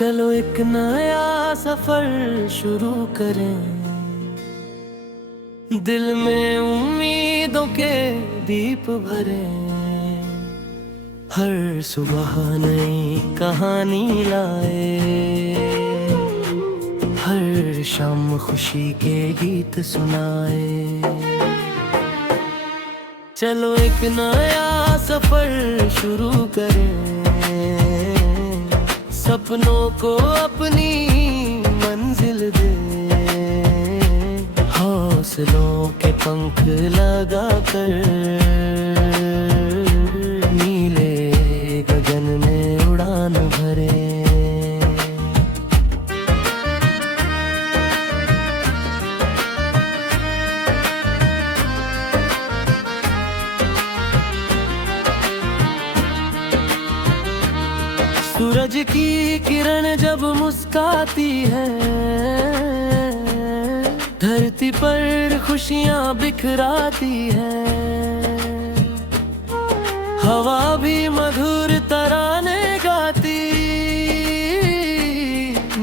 चलो एक नया सफर शुरू करें, दिल में उम्मीदों के दीप भरें। हर सुबह नई कहानी लाए, हर शाम खुशी के गीत सुनाए। चलो एक नया सफर शुरू करें, सपनों को अपनी मंजिल दे। हौसलों के पंख लगा कर नीले गगन में उड़ान भरे। सूरज की किरण जब मुस्काती है, धरती पर खुशियां बिखराती है। हवा भी मधुर तराने गाती,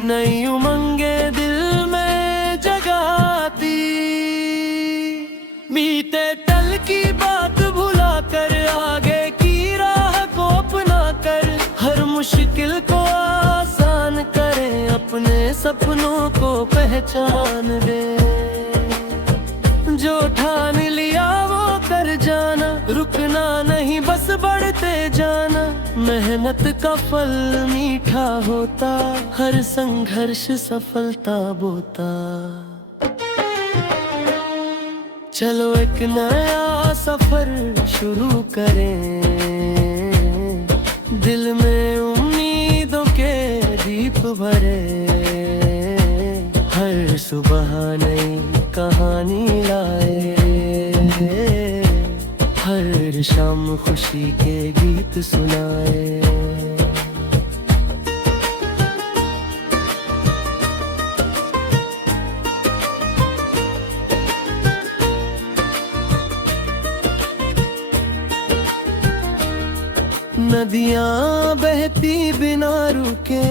नई उमंगे दिल में जगाती। बीते कल की बात भुला कर आगे की राह को अपना कर, हर मुश्किल को आसान करें, अपने सपनों को पहचान दे। जो ठान लिया वो कर जाना, रुकना नहीं बस बढ़ते जाना। मेहनत का फल मीठा होता, हर संघर्ष सफलता बोता। चलो एक नया सफर शुरू करें, दिल में उम्मीदों के दीप भरे। हर सुबह नई कहानी लाए, हर शाम खुशी के गीत सुनाए। नदियां बहती बिना रुके,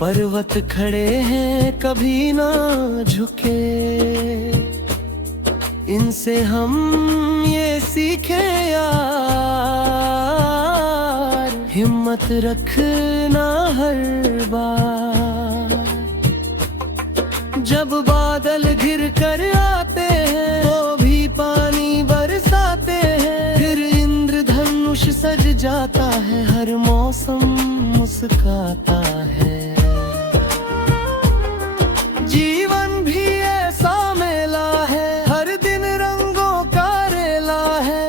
पर्वत खड़े हैं कभी ना झुके। इनसे हम ये सीखे यार, हिम्मत रखना हर बार। जब बादल घिर कर आते हैं तो भी पानी बरसाते हैं, फिर इंद्रधनुष सज जाता है, हर मौसम मुस्काता है। जीवन भी ऐसा मेला है, हर दिन रंगों का रेला है।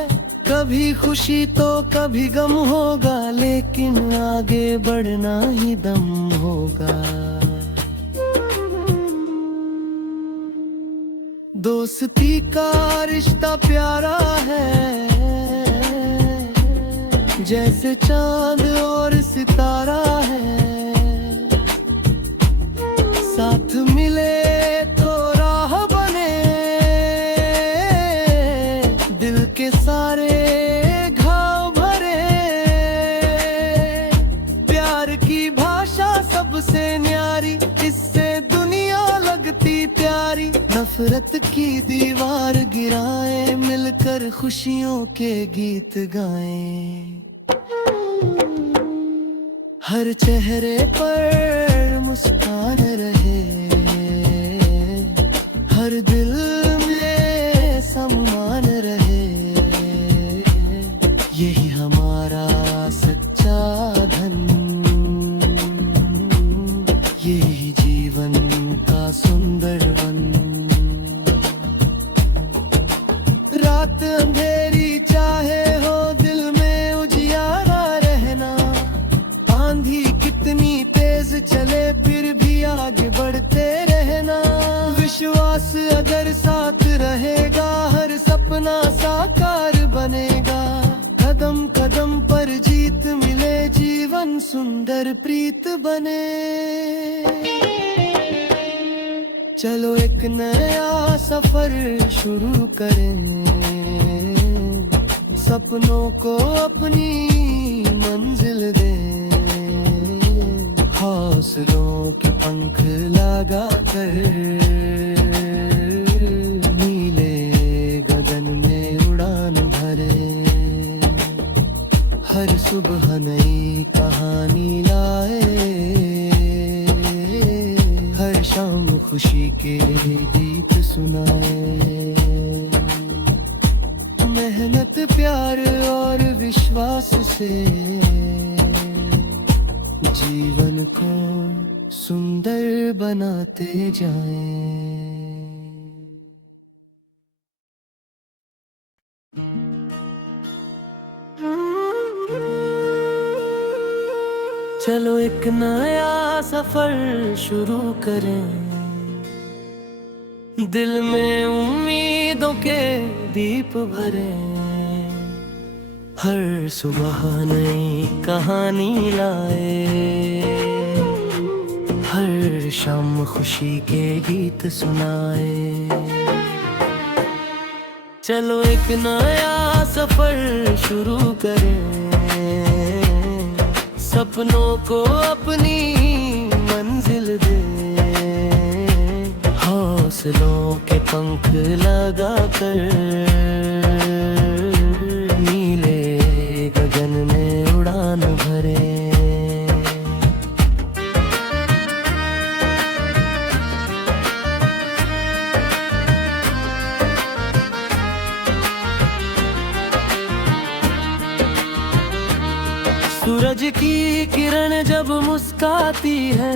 कभी खुशी तो कभी गम होगा, लेकिन आगे बढ़ना ही दम होगा। दोस्ती का रिश्ता प्यारा है, जैसे चांद और सितारा है। साथ मिले तो राह बने, दिल के सारे घाव भरे। प्यार की भाषा सबसे न्यारी, इससे दुनिया लगती प्यारी। नफरत की दीवार गिराए, मिलकर खुशियों के गीत गाएं। हर चेहरे पर मुस्कान रहे, हर दिल में सम्मान रहे। यही हमारा सच्चा धन, यही जीवन का सुंदर वन। रात अंधेरी चाहे हो, दिल में उजियारा रहना। आंधी कितनी तेज चले, फिर भी आगे बढ़ते रहना। विश्वास अगर साथ रहेगा, हर सपना साकार बनेगा। कदम कदम पर जीत मिले, जीवन सुंदर प्रीत बने। चलो एक नया सफर शुरू करें, सपनों को अपनी मंजिल दें। हौसलों के पंख लगा कर नीले गगन में उड़ान भरे। हर सुबह नई कहानी लाए, हर शाम खुशी के गीत सुनाए। मेहनत प्यार और विश्वास से जीवन को सुंदर बनाते जाएं। चलो एक नया सफर शुरू करें, दिल में उम्मीदों के दीप भरें। हर सुबह नई कहानी लाए, हर शाम खुशी के गीत सुनाए। चलो एक नया सफर शुरू करें, सपनों को अपनी मंजिल दे। हौसलों के पंख लगा कर नीले गगन में उड़ान भरे। सूरज की किरण जब मुस्काती है,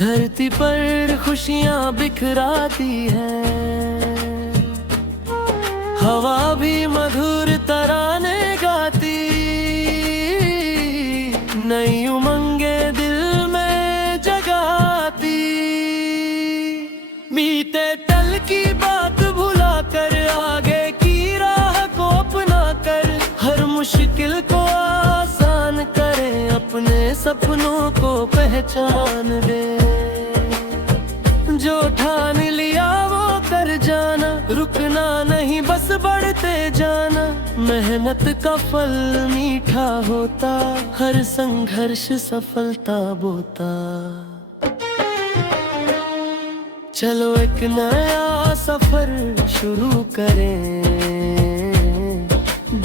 धरती पर खुशियां बिखराती है। हवा भी मधुर तराने गाती, नई उमंगे दिल में जगाती। बीते कल की बात भुला कर आगे की राह को अपना कर, हर मुश्किल को आसान करे, अपने सपनों को पहचान दे। जो ठान लिया वो कर जाना, रुकना नहीं बस बढ़ते जाना। मेहनत का फल मीठा होता, हर संघर्ष सफलता बोता। चलो एक नया सफर शुरू करें,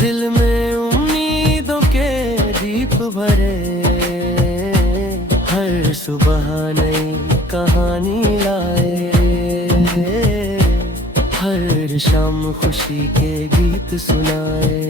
दिल में उम्मीदों के दीप भरे। हर सुबह नई कहानी लाए, हर शाम खुशी के गीत सुनाए।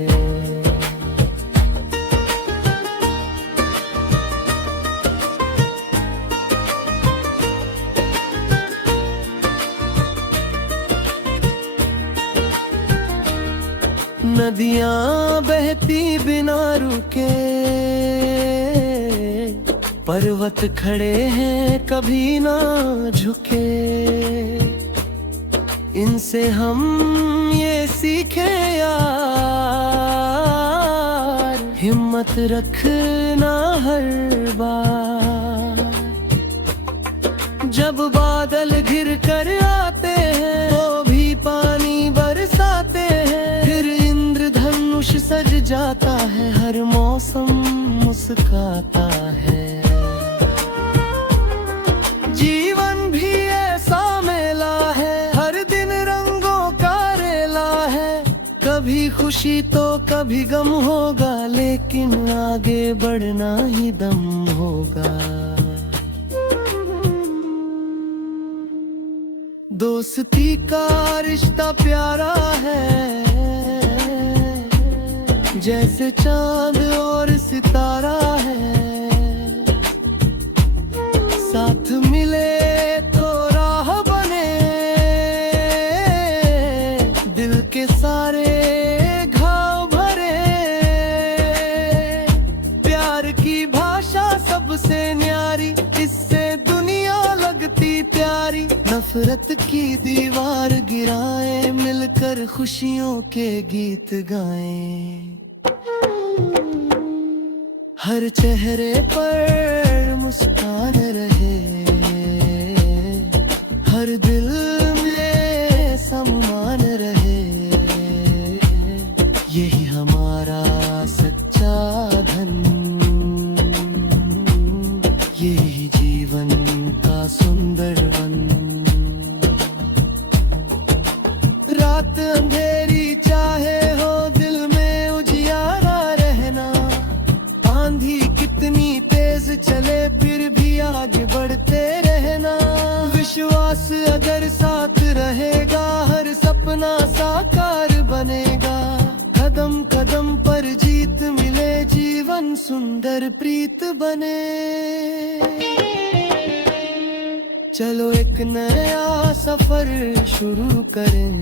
नदियां बहती बिना रुके, पर्वत खड़े हैं कभी ना झुके। इनसे हम ये सीखे यार, हिम्मत रखना हर बार। जब बादल घिर कर आते हैं वो भी पानी बरसाते हैं, फिर इंद्रधनुष सज जाता है, हर मौसम मुस्काता है। जीवन भी ऐसा मेला है, हर दिन रंगों का रेला है। कभी खुशी तो कभी गम होगा, लेकिन आगे बढ़ना ही दम होगा। दोस्ती का रिश्ता प्यारा है, जैसे चांद और सितारा है। साथ मिले तो राह बने, दिल के सारे घाव भरे। प्यार की भाषा सबसे न्यारी, इससे दुनिया लगती प्यारी। नफरत की दीवार गिराए, मिलकर खुशियों के गीत गाएं। हर चेहरे पर मुस्कान रहे, हर दिल में सम्मान रहे। यही हमारा सच्चा धन, रात अंधेरी चाहे हो, दिल में उजियारा रहना। आंधी कितनी तेज चले फिर भी आगे बढ़ते रहना। विश्वास अगर साथ रहेगा हर सपना साकार बनेगा। कदम कदम पर जीत मिले, जीवन सुंदर प्रीत बने। चलो एक नया सफर शुरू करें,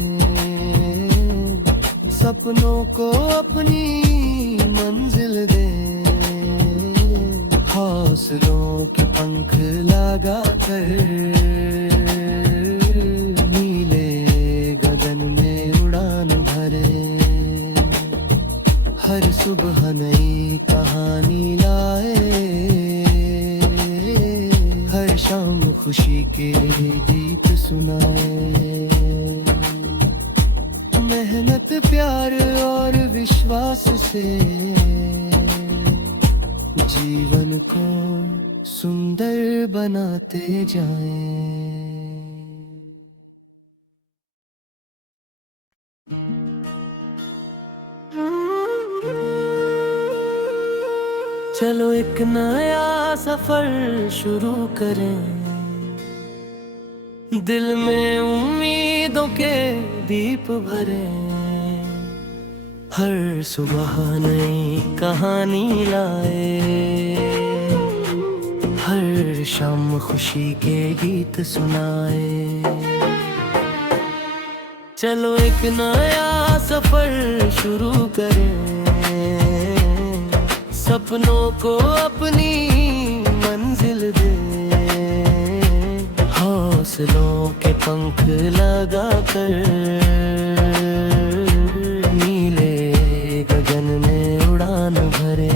सपनों को अपनी मंजिल दें। हौसलों के पंख लगा कर नीले गगन में उड़ान भरें। हर सुबह नई कहानी लाए, हर शाम खुशी के गीत सुनाए। मेहनत प्यार और विश्वास से जीवन को सुंदर बनाते जाएं। चलो एक नया सफर शुरू करें, दिल में उम्मीदों के दीप भरें। हर सुबह नई कहानी लाए, हर शाम खुशी के गीत सुनाए। चलो एक नया सफर शुरू करें, सपनों को अपनी मंजिल दे। हौसलों के पंख लगा कर नीले गगन में उड़ान भरे।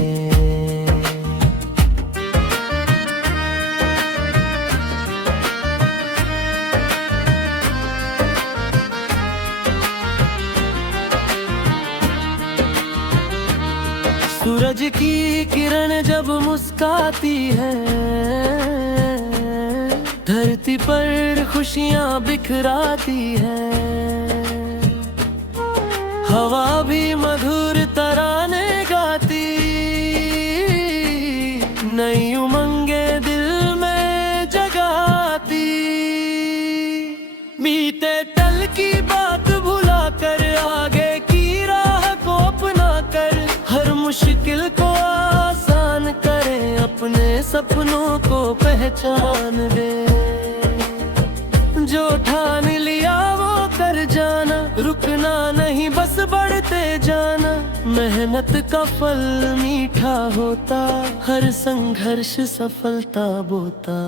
सूरज की किरण जब मुस्काती है, धरती पर खुशियां बिखराती है। हवा भी मधुर तराने गाती, नई उमंगे दिल में जगाती। बीते कल की बात भुला कर आगे की राह को अपना कर, हर मुश्किल को आसान करें, अपने सपनों को पहचान दे। जो ठान लिया वो कर जाना, रुकना नहीं बस बढ़ते जाना। मेहनत का फल मीठा होता, हर संघर्ष सफलता बोता।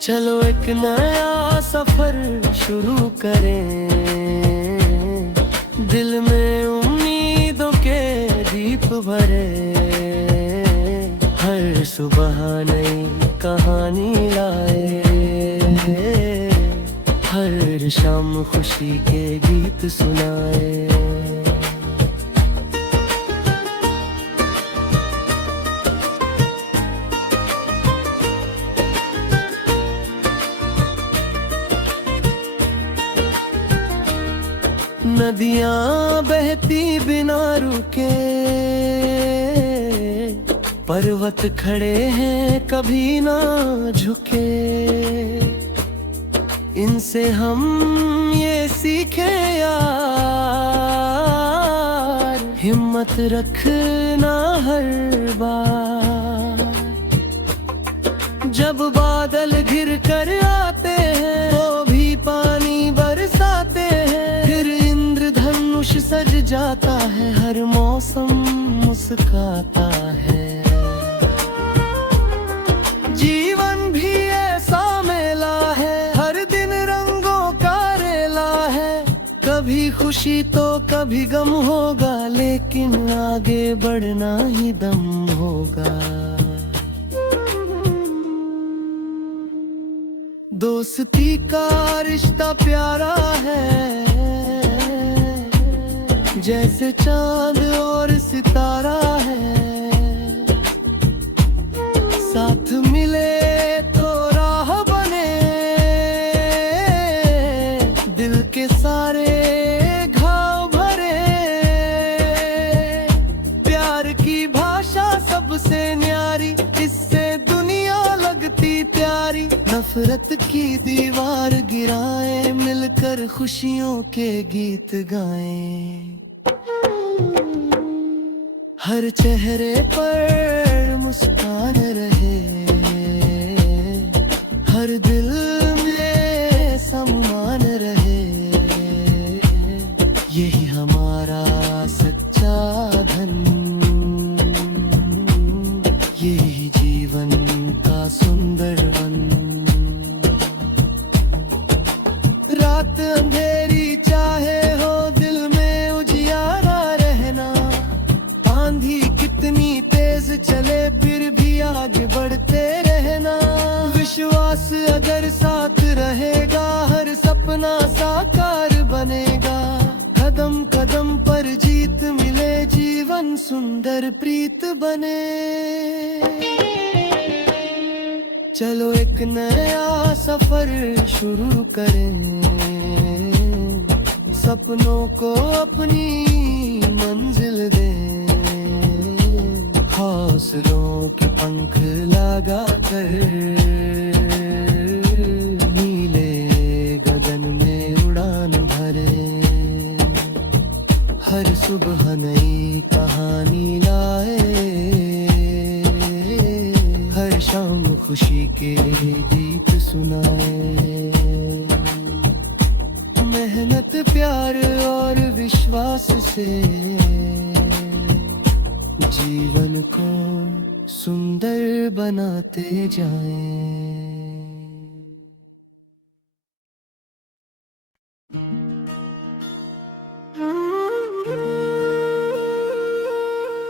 चलो एक नया सफर शुरू करें, दिल में उम्मीदों के दीप भरे। हर सुबह नई कहानी लाए, हर शाम खुशी के गीत सुनाए। नदियां बहती बिना रुके, पर्वत खड़े हैं कभी ना झुके। इनसे हम ये सीखे यार, हिम्मत रखना हर बार। जब बादल घिर कर आते हैं वो भी पानी बरसाते हैं। फिर इंद्रधनुष सज जाता है, हर मौसम मुस्काता है। जीवन भी ऐसा मेला है, हर दिन रंगों का रेला है। कभी खुशी तो कभी गम होगा, लेकिन आगे बढ़ना ही दम होगा। दोस्ती का रिश्ता प्यारा है, जैसे चांद और सितारा है। साथ मिले तो राह बने, मोहब्बत की दीवार गिराए, मिलकर खुशियों के गीत गाएं। हर चेहरे पर मुस्कान रहे, हर दिल में सम्मान रहे। यही हमारा सच्चा धन, यही जीवन का सुंदर वन। रात अंधेरी चाहे हो, दिल में उजियारा रहना। आंधी कितनी तेज चले, फिर भी आगे बढ़ते रहना। विश्वास अगर साथ रहेगा, हर सपना साकार बनेगा। कदम कदम पर जीत मिले, जीवन सुंदर प्रीत बने। चलो एक नया सफर शुरू करें, सपनों को अपनी मंजिल दें। हौसलों के पंख लगा कर नीले गगन में उड़ान भरे। हर सुबह नई कहानी लाए, हर शाम खुशी के गीत सुनाए। मेहनत प्यार और विश्वास से जीवन को सुंदर बनाते जाएं।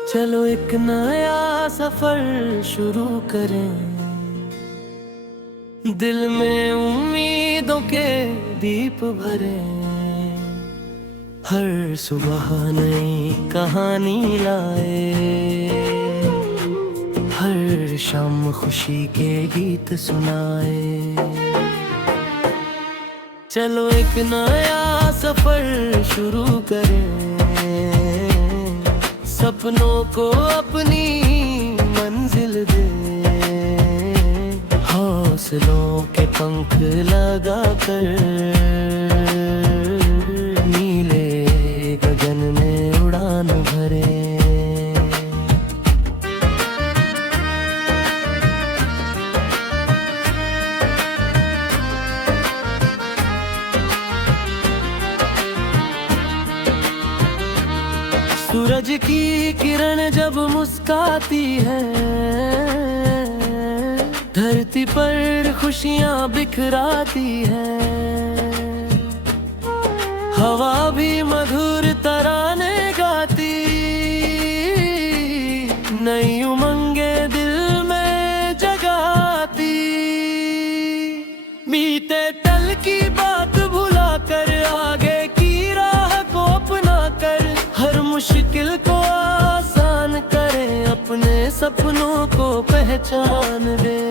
चलो एक नया सफर शुरू करें, दिल में उम्मीदों के दीप भरें। हर सुबह नई कहानी लाए, हर शाम खुशी के गीत सुनाए। चलो एक नया सफर शुरू करें, सपनों को अपनी मंजिल दे। हौसलों के पंख लगा कर नीले गगन में उड़ान भरे। सूरज की किरण जब मुस्काती है, धरती पर खुशियां बिखराती है। हवा भी मधुर तराने गाती, नई उमंगे दिल में जगाती। बीते कल की बात भुला कर, आगे की राह को अपना कर। हर मुश्किल को आसान करें, अपने सपनों को पहचान दे।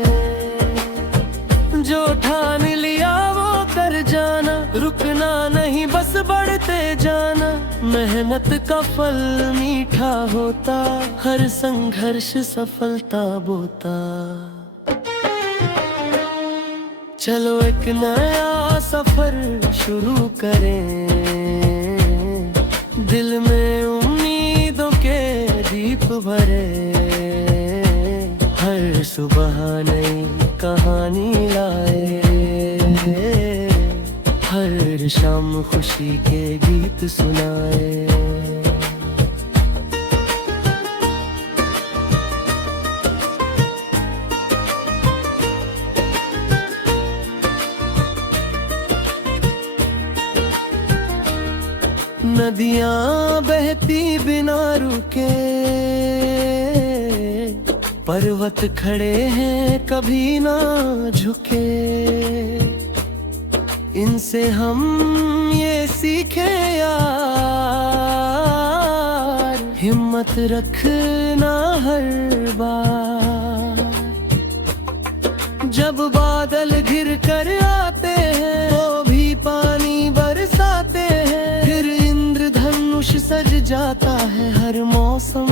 जो ठान लिया वो कर जाना, रुकना नहीं बस बढ़ते जाना। मेहनत का फल मीठा होता, हर संघर्ष सफलता बोता। चलो एक नया सफर शुरू करें, दिल में उम्मीदों के दीप भरे। हर सुबह नई कहानी लाए, हर शाम खुशी के गीत सुनाए। नदियां बहती बिना रुके, पर्वत खड़े हैं कभी ना झुके। इनसे हम ये सीखे यार, हिम्मत रखना हर बार। जब बादल घिर कर आते हैं, तो भी पानी बरसाते हैं। फिर इंद्रधनुष सज जाता है, हर मौसम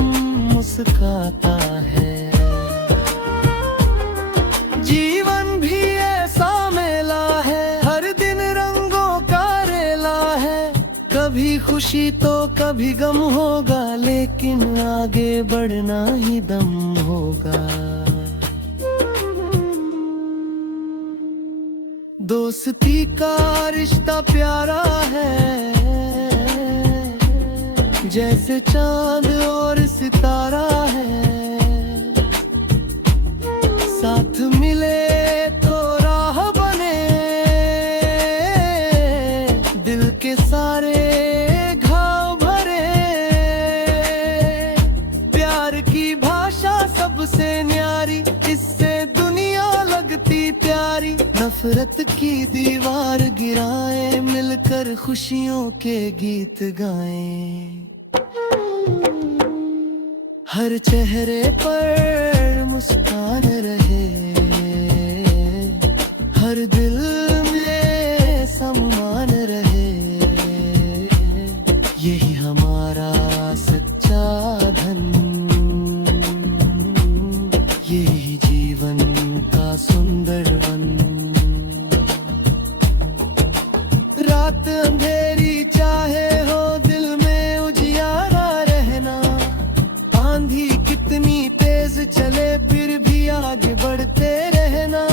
मुस्काता है। जीवन भी ऐसा में कभी खुशी तो कभी गम होगा, लेकिन आगे बढ़ना ही दम होगा। दोस्ती का रिश्ता प्यारा है, जैसे चांद और सितारा है। साथ मिले तो राह बने, दिल के सारे घाव भरे। प्यार की भाषा सबसे न्यारी, इससे दुनिया लगती प्यारी। नफरत की दीवार गिराए, मिलकर खुशियों के गीत गाएं। हर चेहरे पर मुस्कान रहे, हर दिल में सम्मान रहे। यही हमारा सच्चा धन, यही जीवन का सुंदर वन। रात अंधेरी चाहे हो, दिल में उजियारा रहना। आंधी कितनी तेज चले, फिर भी आगे बढ़ते रहना।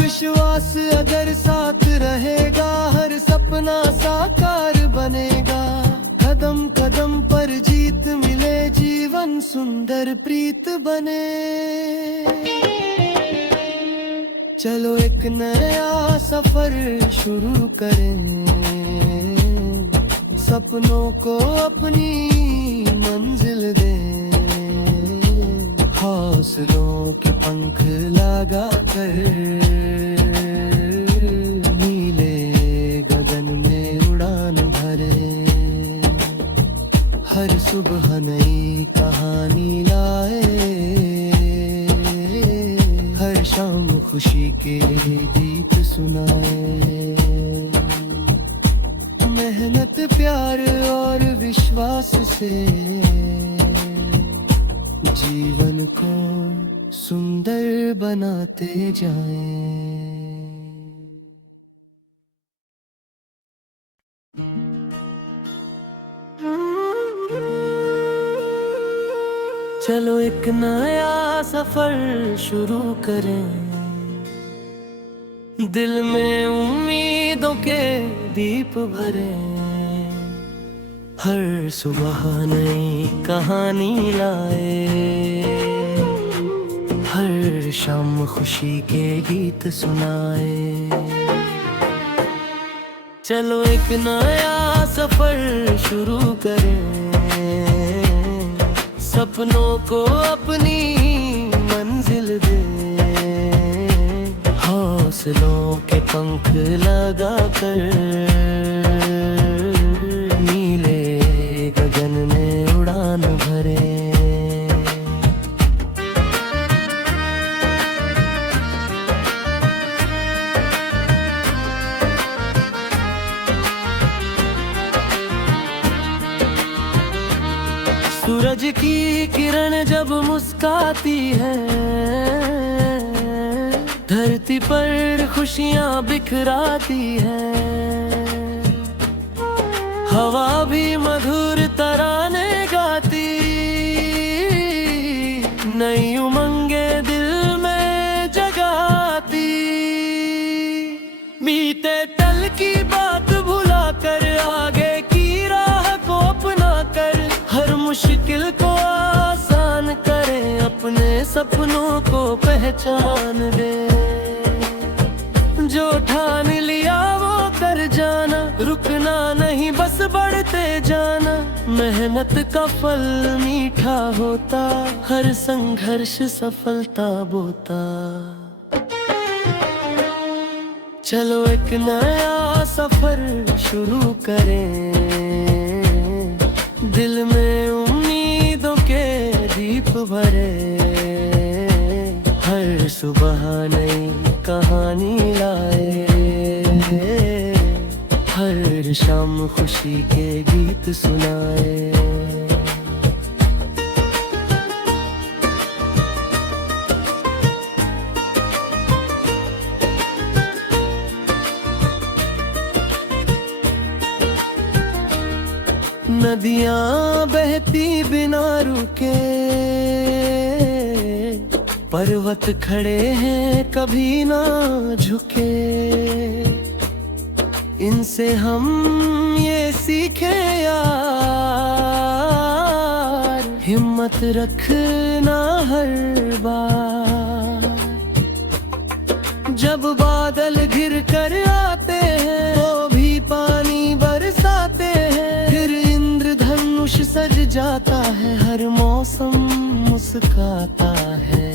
विश्वास अगर साथ रहेगा, हर सपना साकार बनेगा। कदम कदम पर जीत मिले, जीवन सुंदर प्रीत बने। चलो एक नया सफर शुरू करें, सपनों को अपनी मंजिल दें। हौसलों के पंख लगा कर नीले गगन में उड़ान भरे। हर सुबह नई कहानी लाए, हर शाम खुशी के गीत सुनाए। मेहनत प्यार और विश्वास से जीवन को सुंदर बनाते जाएं। चलो एक नया सफर शुरू करें, दिल में उम्मीदों के दीप भरें। हर सुबह नई कहानी लाए, हर शाम खुशी के गीत सुनाए। चलो एक नया सफर शुरू करें, सपनों को अपनी मंजिल दें। हौसलों के पंख लगा कर नीले गगन में उड़ान भरे। सूरज की किरण जब मुस्काती है, धरती पर खुशियां बिखराती है। हवा भी मधुर तराने गाती, नई उमंगे दिल में जगाती। बीते कल की बात भुला कर, आगे की राह को अपना कर। हर मुश्किल को आसान करें, अपने सपनों को पहचान दे। जो ठान लिया वो कर जाना, रुकना नहीं बस बढ़ते जाना। मेहनत का फल मीठा होता, हर संघर्ष सफलता बोता। चलो एक नया सफर शुरू करें, दिल में उम्मीदों के दीप भरे। हर सुबह नई कहानी लाए, हर शाम खुशी के गीत सुनाए। नदियां बहती बिना रुके, पर्वत खड़े हैं कभी ना झुके। इनसे हम ये सीखे यार, हिम्मत रखना हर बार। जब बादल घिर कर आते हैं वो भी पानी बरसाते हैं, फिर इंद्रधनुष सज जाता है, हर मौसम मुस्काता है।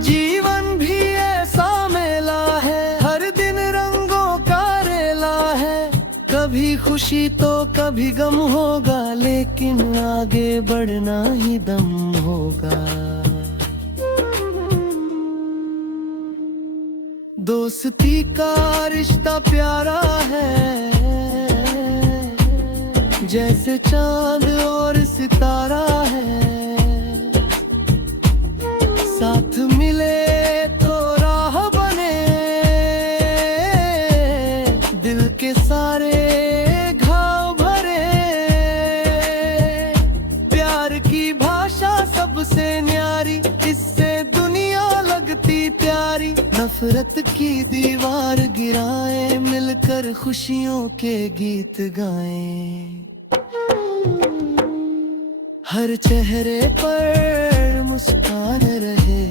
जीवन भी ऐसा मेला है, हर दिन रंगों का रेला है। कभी खुशी तो कभी गम होगा, लेकिन आगे बढ़ना ही दम होगा। दोस्ती का रिश्ता प्यारा है, जैसे चांद और सितारा है। साथ मिले तो राह बने, दिल के सारे घाव भरे। प्यार की भाषा सबसे न्यारी, इससे दुनिया लगती प्यारी। नफरत की दीवार गिराए, मिलकर खुशियों के गीत गाएं। हर चेहरे पर मुस्कान रहे,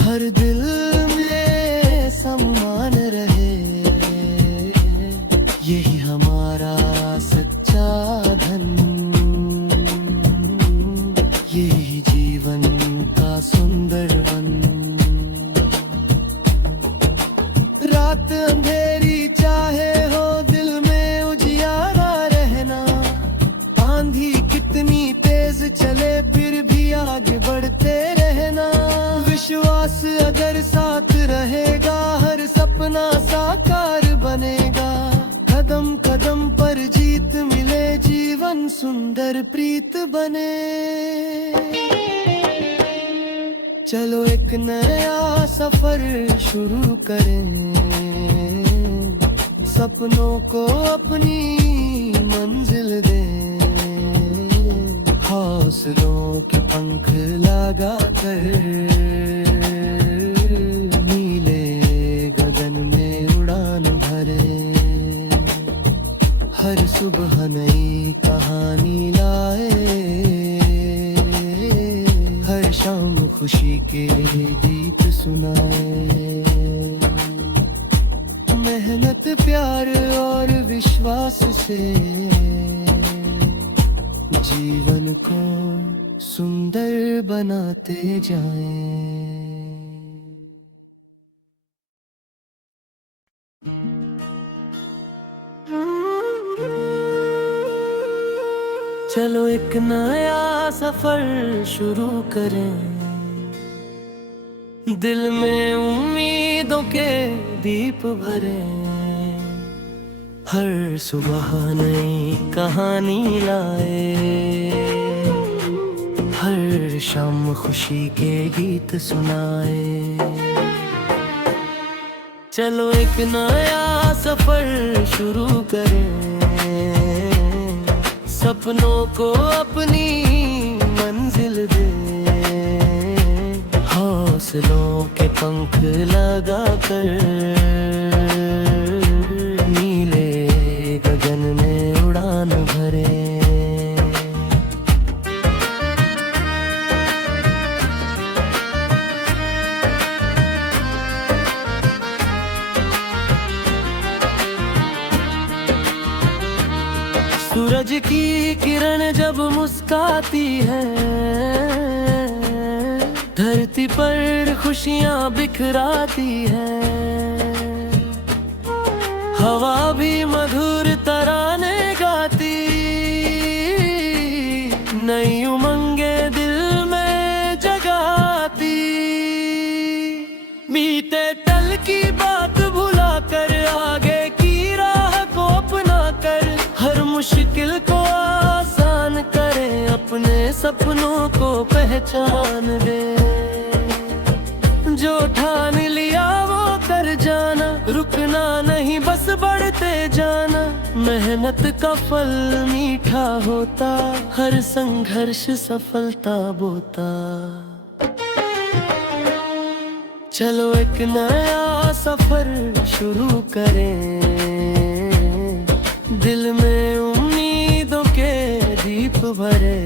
हर दिल में सम्मान रहे। यही हमारा सच्चा धन, यही जीवन का सुंदर वन। रात अंधेरी चाहे हो, दिल में उजियारा रहना। आंधी कितनी तेज चले, फिर भी आगे बढ़ते रहना। विश्वास अगर साथ रहेगा, हर सपना साकार बनेगा। कदम कदम पर जीत मिले, जीवन सुंदर प्रीत बने। चलो एक नया सफर शुरू करें, सपनों को अपनी मंजिल दें। हौसलों के पंख लगा कर नीले गगन में उड़ान भरे। हर सुबह नई कहानी लाए, हर शाम खुशी के गीत सुनाए। मेहनत प्यार और विश्वास से जीवन को सुंदर बनाते जाएं। चलो एक नया सफर शुरू करें, दिल में उम्मीदों के दीप भरें। हर सुबह नई कहानी लाए, हर शाम खुशी के गीत सुनाए। चलो एक नया सफर शुरू करें, सपनों को अपनी मंजिल दे। हौसलों के पंख लगा कर नीले गगन में उड़ान भरे। सूरज की किरण जब मुस्काती है, धरती पर खुशियां बिखराती है। हवा भी मधुर तराने गाती, नई उमंगे दिल में जगाती। बीते कल की बात भुला कर, आगे की राह को अपना कर, हर मुश्किल को आसान करे, अपने सपनों को पहचान दे। जो ठान लिया वो कर जाना, रुकना नहीं बस बढ़ते जाना, मेहनत का फल मीठा होता, हर संघर्ष सफलता बोता। चलो एक नया सफर शुरू करें, दिल में उम्मीदों के दीप भरे,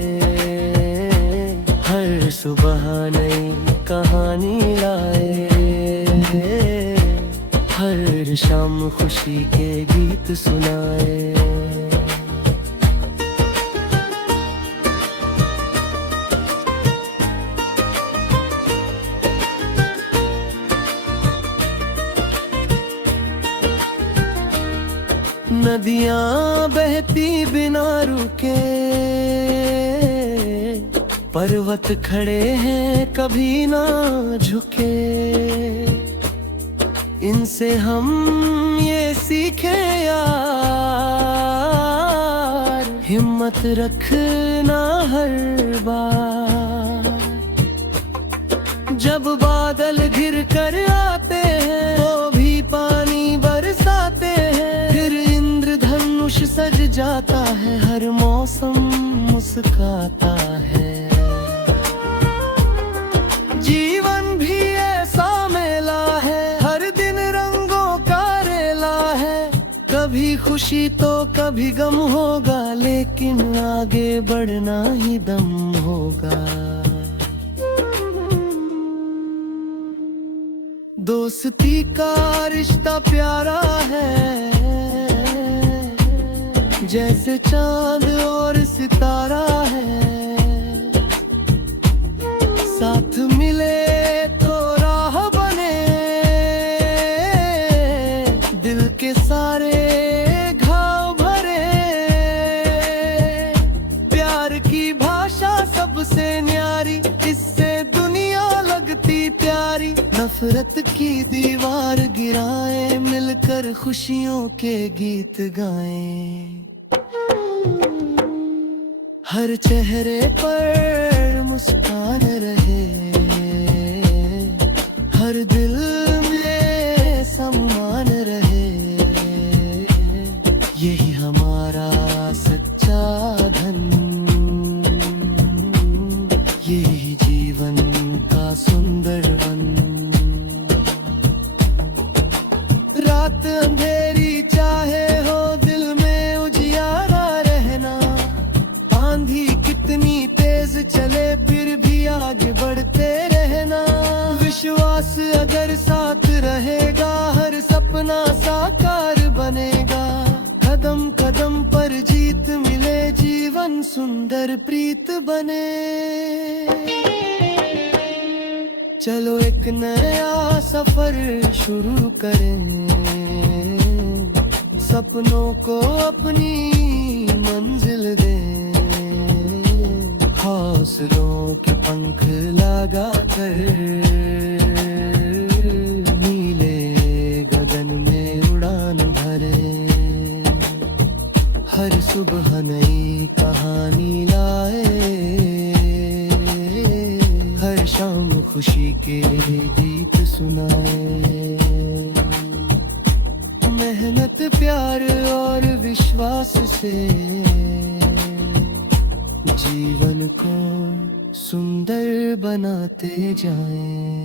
हर सुबह नई कहानी लाए, हर शाम खुशी के गीत सुनाए। नदियां बहती बिना रुके, पर्वत खड़े हैं कभी ना झुके, इनसे हम ये सीखे यार, हिम्मत रखना हर बार। जब बादल घिर कर आते हैं वो भी पानी बरसाते हैं, फिर इंद्रधनुष सज जाता है, हर मौसम मुस्काता है। जीवन भी ऐसा मेला है, हर दिन रंगों का रेला है, कभी खुशी तो कभी गम होगा, लेकिन आगे बढ़ना ही दम होगा। दोस्ती का रिश्ता प्यारा है, जैसे चांद और सितारा है, साथ मिले तो राह बने, दिल के सारे घाव भरे, प्यार की भाषा सबसे न्यारी, इससे दुनिया लगती प्यारी। नफरत की दीवार गिराए, मिलकर खुशियों के गीत गाएं, हर चेहरे पर मुस्कान रहे, हर दिल में सम्मान रहे, यही हमारा सच्चा धन, यही जीवन का सुंदर वन। रात अंधेरी चाहे हो, दिल में उजियारा रहना, आंधी कितनी तेज चले फिर भी आगे बढ़ते रहना, विश्वास अगर साथ रहेगा, हर सपना साकार बनेगा, कदम कदम पर जीत मिले, जीवन सुंदर प्रीत बने। चलो एक नया सफर शुरू करें, सपनों को अपनी मंजिल दें, हौसलों के पंख लगा कर नीले गगन में उड़ान भरे, हर सुबह नई कहानी लाए, हर शाम खुशी के गीत सुनाए। मेहनत प्यार और विश्वास से जीवन को सुंदर बनाते जाएं।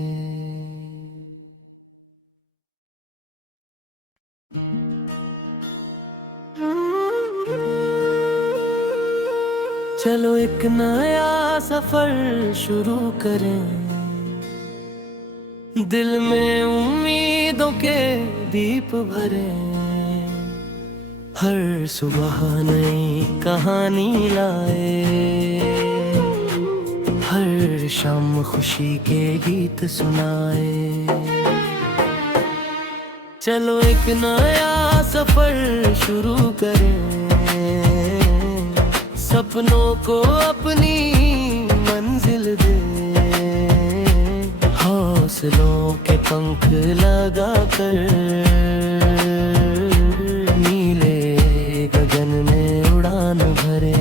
चलो एक नया सफर शुरू करें, दिल में उम्मीदों के दीप भरे, हर सुबह नई कहानी लाए, हर शाम खुशी के गीत सुनाए। चलो एक नया सफर शुरू करें, सपनों को अपनी मंजिल दे, हौसलों के पंख लगा कर नीले गगन में उड़ान भरे।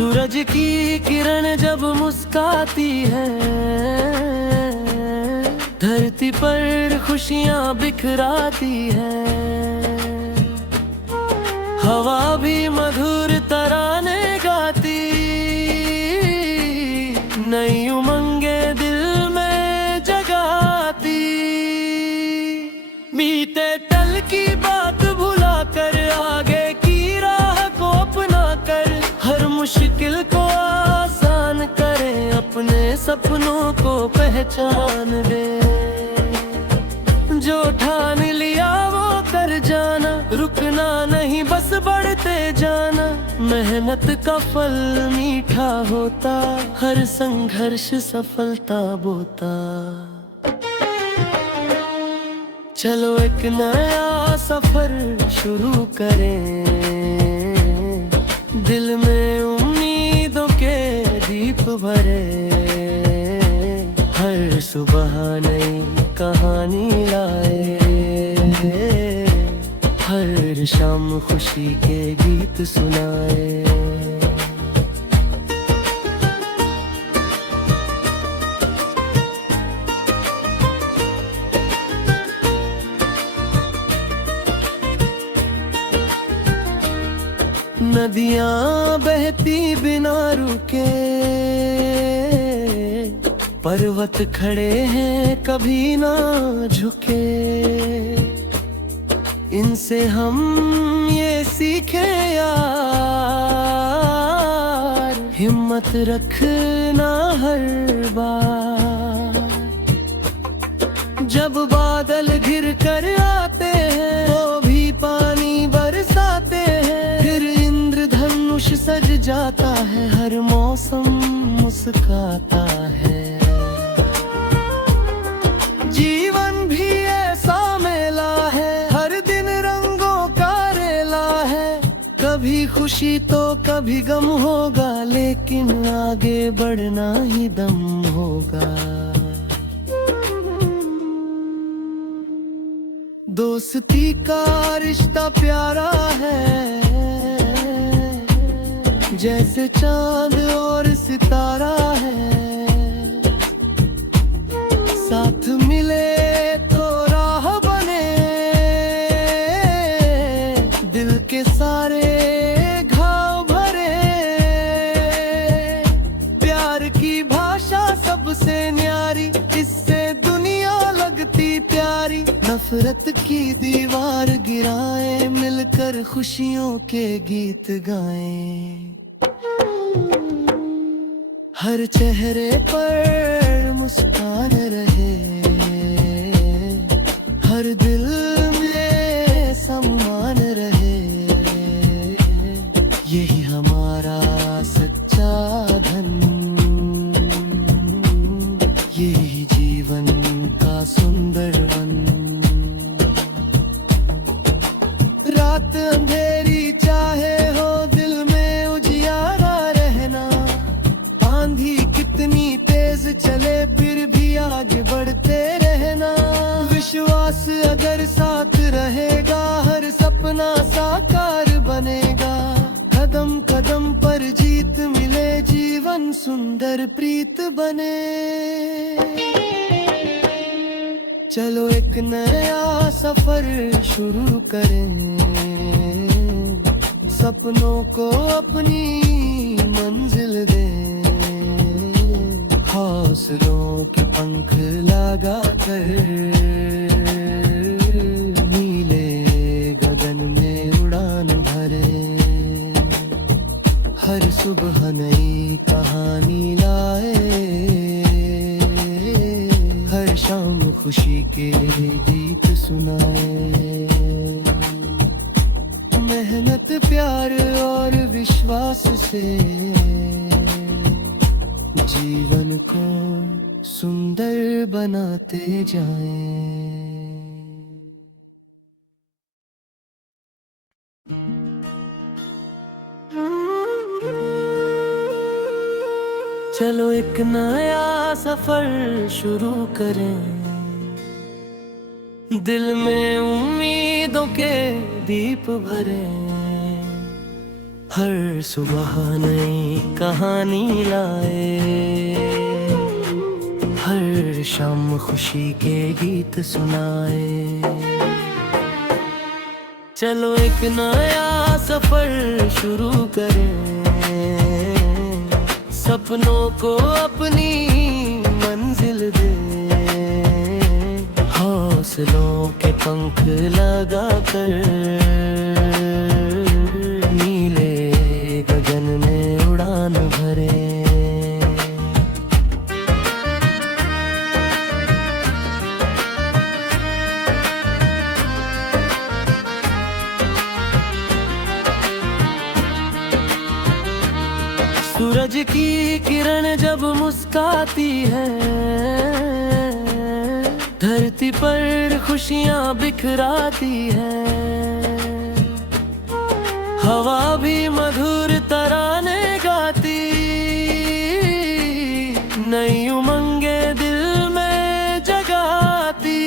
सूरज की किरण जब मुस्काती है, धरती पर खुशियां बिखराती है। हवा भी मधुर तराने गाती, नई उमंगे दिल में जगाती। बीते कल की बात भुला कर, आगे की राह को अपना कर, हर मुश्किल को आसान करे, अपने सपनों को पहचान दे। जो ठान लिया वो कर जाना, रुकना नहीं बस बढ़ते जाना। मेहनत का फल मीठा होता, हर संघर्ष सफलता बोता। चलो एक नया सफर शुरू करें, दिल में उम्मीदों के दीप भरे। हर सुबह नई कहानी लाए, हर शाम खुशी के गीत सुनाए। नदियां बहती बिना रुके, पर्वत खड़े हैं कभी ना झुके। इनसे हम ये सीखे यार, हिम्मत रखना हर बार। जब बादल घिर कर आते हैं, वो भी पानी बरसाते हैं। फिर इंद्रधनुष सज जाता है, हर मौसम मुस्काता है। जीवन भी ऐसा मेला है, हर दिन रंगों का रेला है। कभी खुशी तो कभी गम होगा, लेकिन आगे बढ़ना ही दम होगा। दोस्ती का रिश्ता प्यारा है, जैसे चांद और सितारा है। साथ मिले तो राह बने, दिल के सारे घाव भरे। प्यार की भाषा सबसे न्यारी, इससे दुनिया लगती प्यारी। नफरत की दीवार गिराए, मिलकर खुशियों के गीत गाएं। हर चेहरे पर मुस्कान रहे, हर दिल में सम्मान रहे। यही हमारा सच्चा धन, यही जीवन का सुंदर वन। रात अंधेरी चाहे हो, दिल में उजियारा रहना। आंधी कितनी तेज चले, फिर भी आगे बढ़ते रहना। विश्वास अगर साथ रहेगा, हर सपना साकार बनेगा। कदम कदम पर जीत मिले, जीवन सुंदर प्रीत बने। चलो एक नया सफर शुरू करें, सपनों को अपनी मंजिल दें। हौसलों के पंख लगा कर, नीले गगन में उड़ान भरे। हर सुबह नई कहानी लाए, हर शाम खुशी के गीत सुनाए। मेहनत प्यार और विश्वास से जीवन को सुंदर बनाते जाएं। चलो एक नया सफर शुरू करें, दिल में उम्मीदों के दीप भरे। हर सुबह नई कहानी लाए, हर शाम खुशी के गीत सुनाए। चलो एक नया सफर शुरू करें, सपनों को अपनी मंजिल दे, हौसलों के पंख लगा कर नीले गगन में उड़ान भरे। सूरज की किरण जब मुस्काती है, धरती पर खुशियां बिखराती है। हवा भी मधुर तराने गाती, नई उमंगे दिल में जगाती।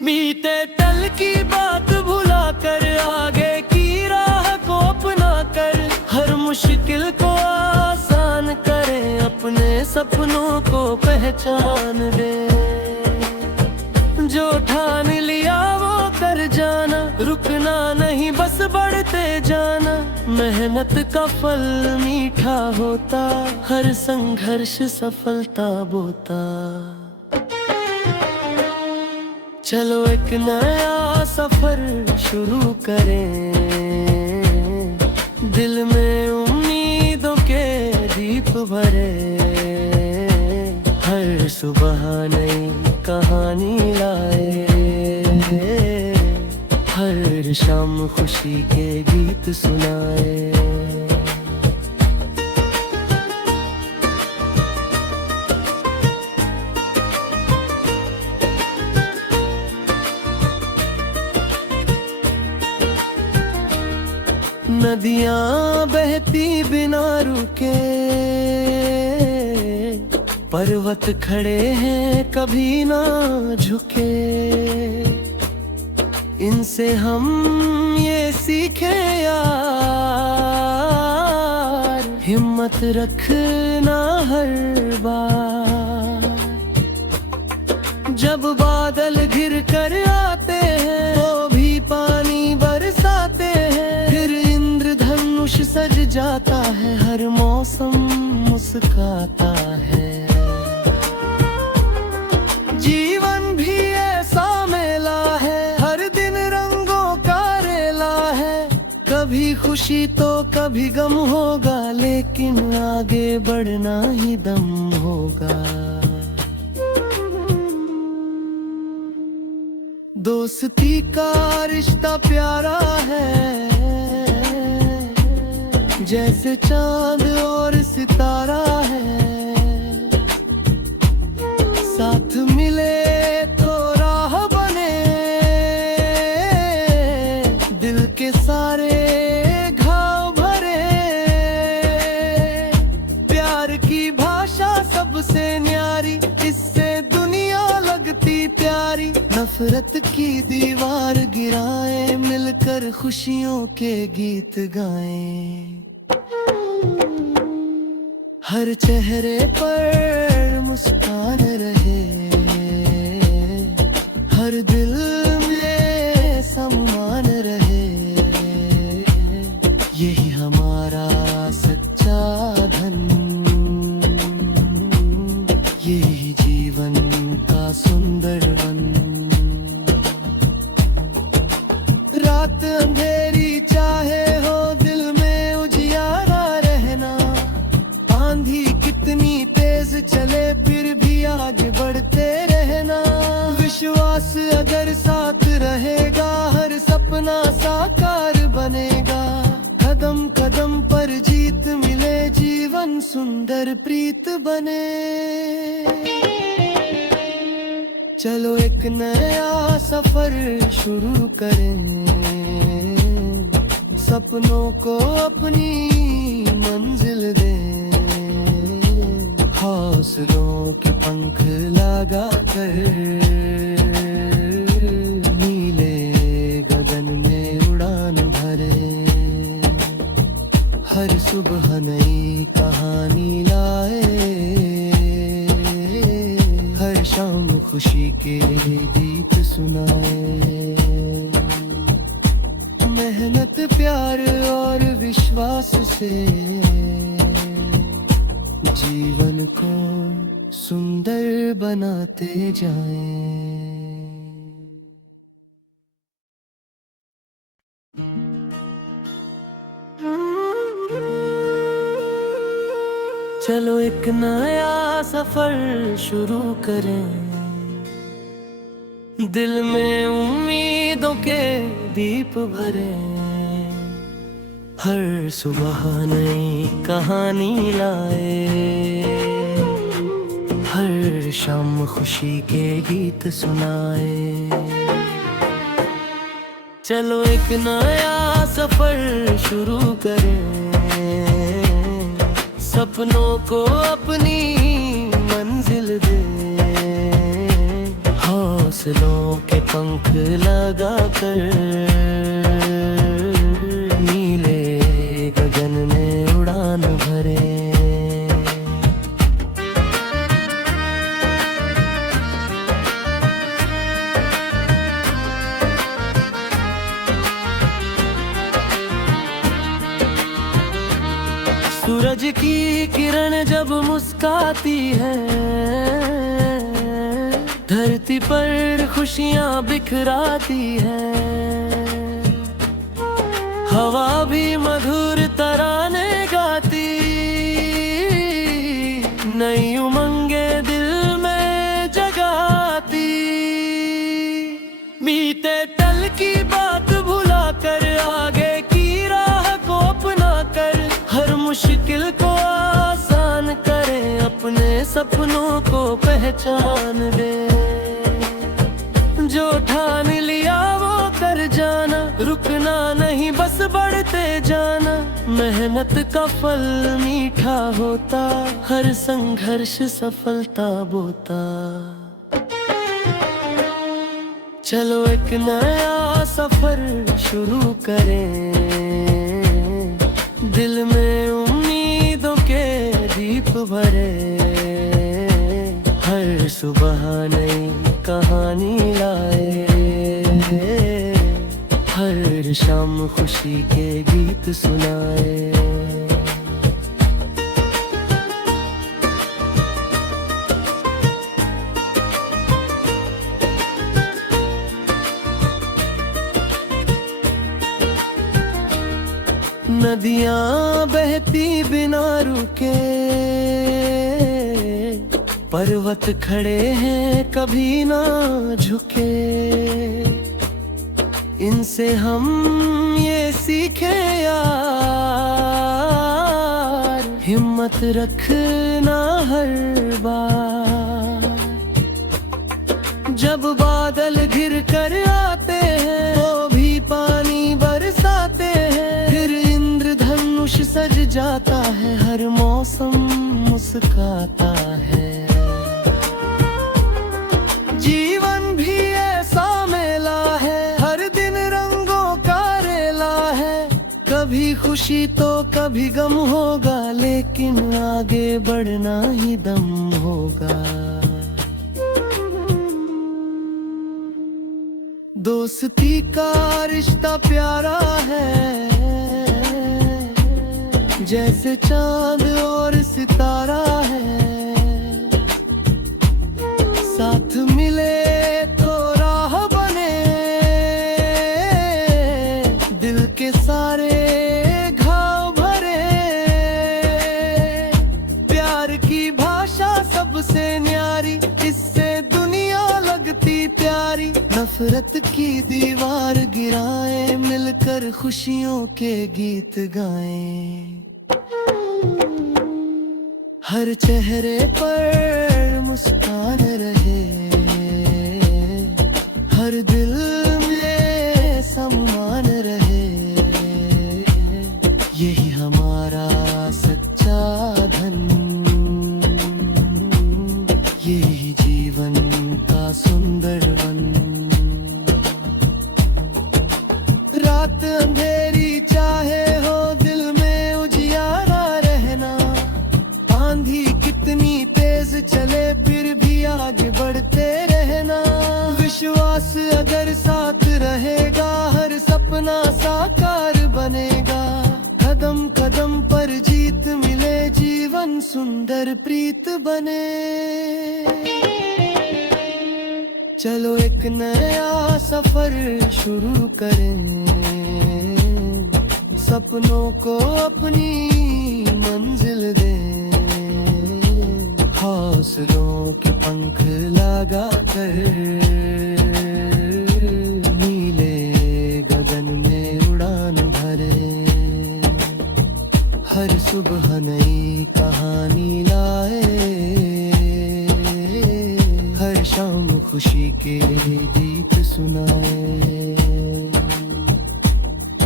बीते कल की बात भुला कर, आगे की राह को अपना कर, हर मुश्किल को आसान करे, अपने सपनों को पहचान दे। जो ठान लिया वो कर जाना, रुकना नहीं बस बढ़ते जाना। मेहनत का फल मीठा होता, हर संघर्ष सफलता बोता। चलो एक नया सफर शुरू करें, दिल में उम्मीदों के दीप भरे। हर सुबह नई कहानी लाए, हर शाम खुशी के गीत सुनाए। नदियां बहती बिना रुके, पर्वत खड़े हैं कभी ना झुके। इनसे हम ये सीखे यार, हिम्मत रखना हर बार। जब बादल घिर कर आते हैं, वो भी पानी बरसाते हैं। फिर इंद्रधनुष सज जाता है, हर मौसम मुस्काता है। जीवन भी ऐसा मेला है, हर दिन रंगों का रेला है। कभी खुशी तो कभी गम होगा, लेकिन आगे बढ़ना ही दम होगा। दोस्ती का रिश्ता प्यारा है, जैसे चांद और सितारा है। साथ मिले तो राह बने, दिल के सारे घाव भरे। प्यार की भाषा सबसे न्यारी, इससे दुनिया लगती प्यारी। नफरत की दीवार गिराए, मिलकर खुशियों के गीत गाएं। हर चेहरे पर मुस्कान रहे, हर दिल में सम्मान रहे। यही हमारा सच्चा धन, यही जीवन का सुंदर वन। रात अंधेरी चाहे हो, दिल में उजियारा रहना। आंधी कितनी तेज चले, फिर भी आगे बढ़ते रहना। विश्वास अगर साथ रहेगा, हर सपना साकार बनेगा। कदम कदम पर जीत मिले, जीवन सुंदर प्रीत बने। चलो एक नया सफर शुरू करें, सपनों को अपनी मंजिल दें। हौसलों के पंख लगा कर नीले गगन में उड़ान भरे। सुबह नई कहानी लाए, हर शाम खुशी के गीत सुनाए। मेहनत प्यार और विश्वास से जीवन को सुंदर बनाते जाएं। चलो एक नया सफर शुरू करें, दिल में उम्मीदों के दीप भरें। हर सुबह नई कहानी लाए, हर शाम खुशी के गीत सुनाए। चलो एक नया सफर शुरू करें, सपनों को अपनी मंजिल दे। हौसलों के पंख लगा कर नीले गगन में उड़ान भरे। सूरज की किरण जब मुस्काती है, धरती पर खुशियां बिखराती है। हवा भी मधुर तराने गाती, नई उमंगे दिल में जगाती। बीते कल की बात भुला कर आगे की राह को अपना कर, हर मुश्किल को आसान करें, अपने सपनों को पहचान दे। जो ठान लिया वो कर जाना, रुकना नहीं बस बढ़ते जाना। मेहनत का फल मीठा होता, हर संघर्ष सफलता बोता। चलो एक नया सफर शुरू करें, दिल में उम्मीदों के दीप भरे। हर सुबह नई कहानी लाए, हर शाम खुशी के गीत सुनाए। नदियां बहती बिना रुके, पर्वत खड़े हैं कभी ना झुके। इनसे हम ये सीखे यार, हिम्मत रखना हर बार। जब बादल घिर कर आते हैं वो भी पानी बरसाते हैं, फिर इंद्रधनुष सज जाता है, हर मौसम मुस्काता है। जीवन भी ऐसा मेला है, हर दिन रंगों का रेला है। कभी खुशी तो कभी गम होगा, लेकिन आगे बढ़ना ही दम होगा। दोस्ती का रिश्ता प्यारा है, जैसे चांद और सितारा है। साथ मिले तो राह बने, दिल के सारे घाव भरे। प्यार की भाषा सबसे न्यारी, इससे दुनिया लगती प्यारी। नफरत की दीवार गिराए, मिलकर खुशियों के गीत गाएं। हर चेहरे पर मुस्कान रहे, हर दिल में सम्मान रहे। यही हमारा सच्चा धन, यही जीवन का सुंदर वन। रात अंधेरी चाहे हो, दिल में उजियारा सुंदर प्रीत बने। चलो एक नया सफर शुरू करें, सपनों को अपनी मंजिल दें, हौसलों के पंख लगा कर नीले गगन में उड़ान भरें। हर सुबह नई कहानी लाए, हर शाम खुशी के गीत सुनाए।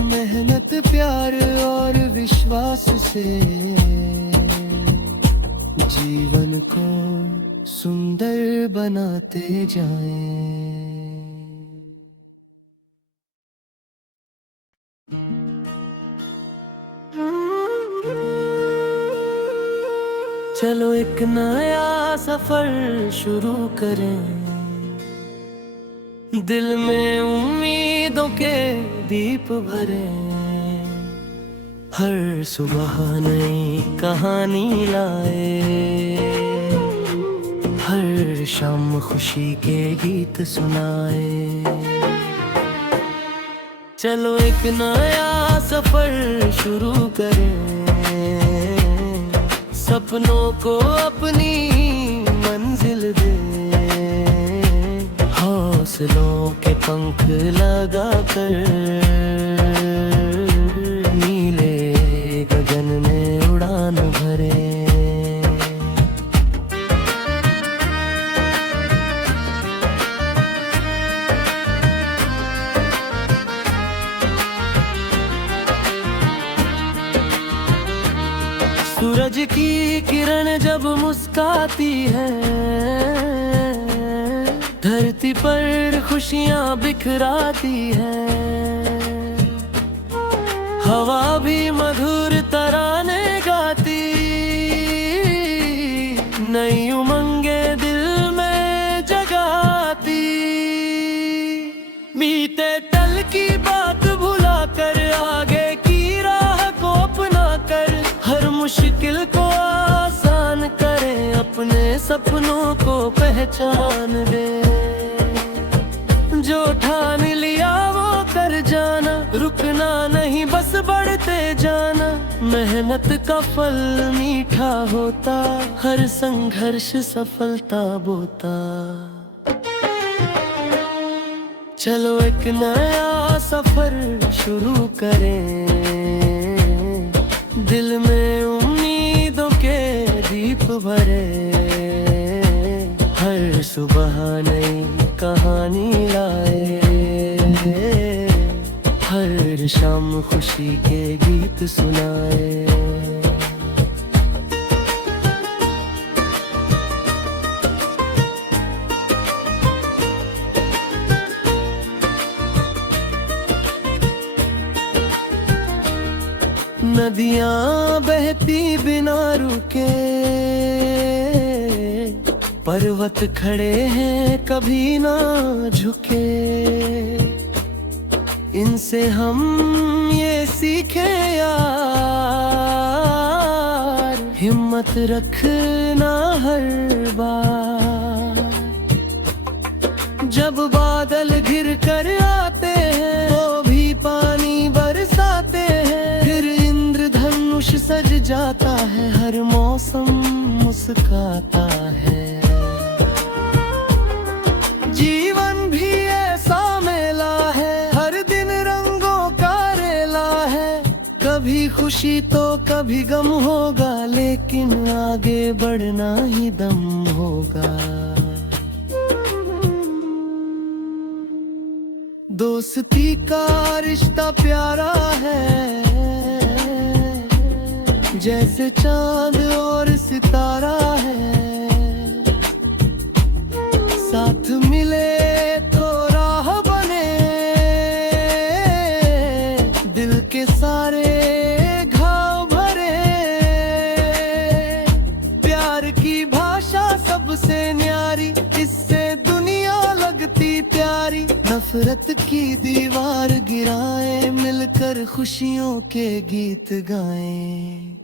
मेहनत प्यार और विश्वास से जीवन को सुंदर बनाते जाएं। चलो एक नया सफर शुरू करें, दिल में उम्मीदों के दीप भरें। हर सुबह नई कहानी लाए, हर शाम खुशी के गीत सुनाए। चलो एक नया सफर शुरू करें, सपनों को अपनी मंजिल दें, हौसलों के पंख लगा कर नीले गगन में उड़ान भरें। सूरज की किरण जब मुस्काती है, धरती पर खुशियां बिखराती है। हवा भी मधुर तराने गाती, नई उमंगे दिल में जगाती। बीते कल की बात भुला कर आगे की राह को अपना कर, हर मुश्किल को आसान करें, अपने सपनों को पहचान दे। जो ठान लिया वो कर जाना, रुकना नहीं बस बढ़ते जाना। मेहनत का फल मीठा होता, हर संघर्ष सफलता बोता। चलो एक नया सफर शुरू करें, दिल में उम्मीदों के दीप भरे। हर सुबह नई कहानी लाए, हर शाम खुशी के गीत सुनाए। नदियां बहती बिना रुके, पर्वत खड़े हैं कभी ना झुके। इनसे हम ये सीखे यार, हिम्मत रखना हर बार। जब बादल घिर कर आते हैं वो भी पानी बरसाते हैं, फिर इंद्रधनुष सज जाता है, हर मौसम मुस्काता है। जीवन भी ऐसा मेला है, हर दिन रंगों का रेला है। कभी खुशी तो कभी गम होगा, लेकिन आगे बढ़ना ही दम होगा। दोस्ती का रिश्ता प्यारा है, जैसे चांद और सितारा है। साथ मिले तो राह बने, दिल के सारे घाव भरे। प्यार की भाषा सबसे न्यारी, इससे दुनिया लगती प्यारी। नफरत की दीवार गिराए, मिलकर खुशियों के गीत गाएं।